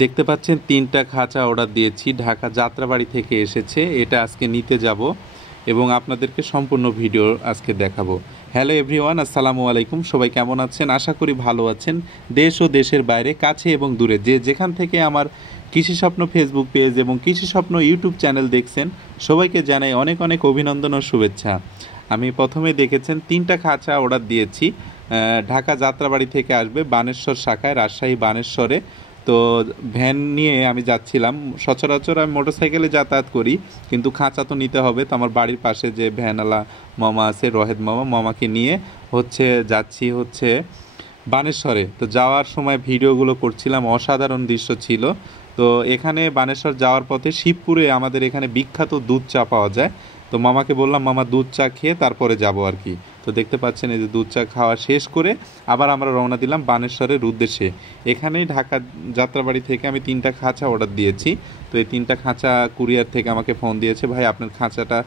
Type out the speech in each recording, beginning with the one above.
দেখতে পাচ্ছেন ৩টা খাঁচা অর্ডার দিয়েছি, ঢাকা যাত্রাবাড়ি থেকে এসেছে। এটা আজকে নিতে যাব এবং আপনাদেরকে সম্পূর্ণ ভিডিও আজকে দেখাবো। হ্যালো এভরিওয়ান, আসসালামু আলাইকুম। সবাই কেমন আছেন? আশা করি ভালো আছেন। দেশ ও দেশের বাইরে, কাছে এবং দূরে, যেখান থেকে আমার কৃষি স্বপ্ন ফেসবুক পেজ এবং কৃষি স্বপ্ন ইউটিউব চ্যানেল দেখছেন, সবাইকে জানাই অনেক অনেক অভিনন্দন ও শুভেচ্ছা। আমি প্রথমে দেখেছেন 3টা খাঁচা অর্ডার দিয়েছি। ঢাকা যাত্রাবাড়ি থেকে আসবে বানেশ্বর শাখায়, রাজশাহী বানেশ্বরে। তো ভ্যান নিয়ে আমি যাচ্ছিলাম। সচরাচর আমি মোটরসাইকেলে যাতায়াত করি, কিন্তু খাঁচা তো নিতে হবে। তো আমার বাড়ির পাশে যে ভ্যানওয়ালা মামা আছে, রহেদ মামাকে নিয়ে যাচ্ছি বানেশ্বরে। তো যাওয়ার সময় ভিডিওগুলো করছিলাম, অসাধারণ দৃশ্য ছিল। তো এখানে বানেশ্বর যাওয়ার পথে শিবপুরে আমাদের এখানে বিখ্যাত দুধ চা পাওয়া যায়। তো মামাকে বললাম, মামা দুধ চা খেয়ে তারপরে যাব আর কি। তো দেখতে পাচ্ছেন এই যে দুধ চা খাওয়া শেষ করে আবার আমরা রওনা দিলাম বানেশ্বরের উদ্দেশ্যে। এখানেই ঢাকা যাত্রাবাড়ি থেকে আমি 3টা খাঁচা অর্ডার দিয়েছি। তো এই 3টা খাঁচা কুরিয়ার থেকে আমাকে ফোন দিয়েছে, ভাই আপনার খাঁচাটা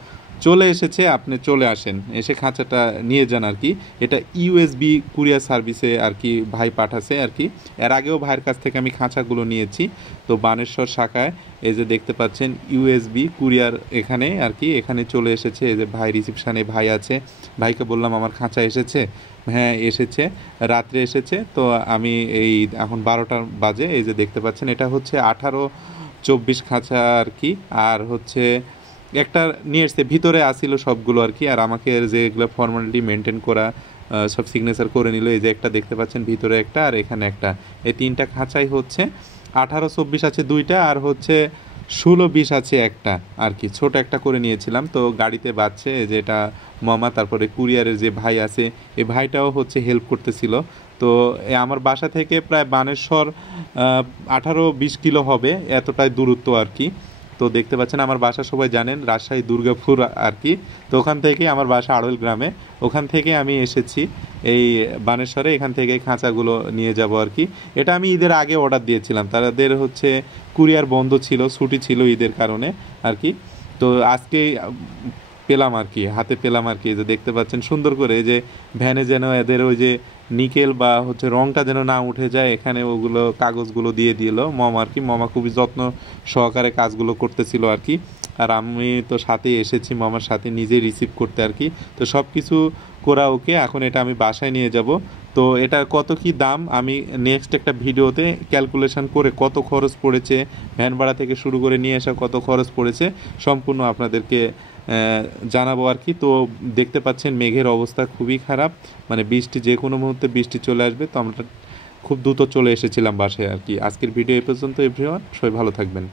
চলে এসেছে, আপনি চলে আসেন, এসে খাঁচাটা নিয়ে যান আর কি। এটা ইউএসবি কুরিয়ার সার্ভিসে আর কি ভাই পাঠাছে আর কি। এর আগেও ভাইয়ের কাছ থেকে আমি খাঁচাগুলো নিয়েছি। তো বানেশ্বর শাখায় এই যে দেখতে পাচ্ছেন ইউএসবি কুরিয়ার এখানে আর কি, এখানে চলে এসেছে। এই যে ভাই রিসিপশানে ভাই আছে, ভাইকে বললাম আমার খাঁচা এসেছে। হ্যাঁ এসেছে, রাত্রে এসেছে। তো আমি এই এখন 12টা বাজে। এই যে দেখতে পাচ্ছেন এটা হচ্ছে 18-24 খাঁচা আর কি। আর একটা নিয়ে এসছে, ভিতরে আসিল সবগুলো আর কি। আর আমাকে যেগুলো ফর্মালিটি মেনটেন করা সব সিগনেচার করে নিল। এই যে একটা দেখতে পাচ্ছেন ভিতরে একটা, আর এখানে একটা। এই 3টা খাঁচাই 18-24 আছে 2টা, আর 16-20 আছে একটা আর কি। ছোট একটা করে নিয়েছিলাম। তো গাড়িতে বাজছে যে এটা মামা, তারপরে কুরিয়ারের যে ভাই আছে এই ভাইটাও হেল্প করতেছিল। তো আমার বাসা থেকে প্রায় বানেশ্বর 18-20 কিলো হবে, এতটাই দূরত্ব আর কি। তো দেখতে পাচ্ছেন আমার বাসা সবাই জানেন রাজশাহী দুর্গাপুর আর কি। তো ওখান থেকে আমার বাসা আড়ল গ্রামে, ওখান থেকে আমি এসেছি এই বানেশ্বরে। এখান থেকে খাঁচাগুলো নিয়ে যাব আর কি। এটা আমি ঈদের আগে অর্ডার দিয়েছিলাম, তাদের কুরিয়ার বন্ধ ছিল, ছুটি ছিল ঈদের কারণে আর কি। তো আজকে পেলাম আর কি, হাতে পেলাম আর কি। যে দেখতে পাচ্ছেন সুন্দর করে এই যে ভ্যানে যেন এদের ওই যে নিকেল বা রংটা যেন না উঠে যায়, এখানে ওগুলো কাগজগুলো দিয়ে দিল মামা আর কি। মামা খুবই যত্ন সহকারে কাজগুলো করতেছিল আর কি। আর আমি তো সাথে এসেছি মামার সাথে, নিজে রিসিভ করতে আর কি। তো সব কিছু করা ওকে, এখন এটা আমি বাসায় নিয়ে যাব। তো এটা কত কি দাম আমি নেক্সট একটা ভিডিওতে ক্যালকুলেশন করে কত খরচ পড়েছে, ভ্যান ভাড়া থেকে শুরু করে নিয়ে আসা কত খরচ পড়েছে, সম্পূর্ণ আপনাদেরকে জানাবো আর কি। তো দেখতে পাচ্ছেন মেঘের অবস্থা খুবই খারাপ, মানে বৃষ্টি যে কোনো মুহূর্তে বৃষ্টি চলে আসবে। তো আমরা খুব দ্রুত চলে এসেছিলাম বাসায় আর কি। আজকের ভিডিও এই পর্যন্ত এভরিওয়ান, সবাই ভালো থাকবেন।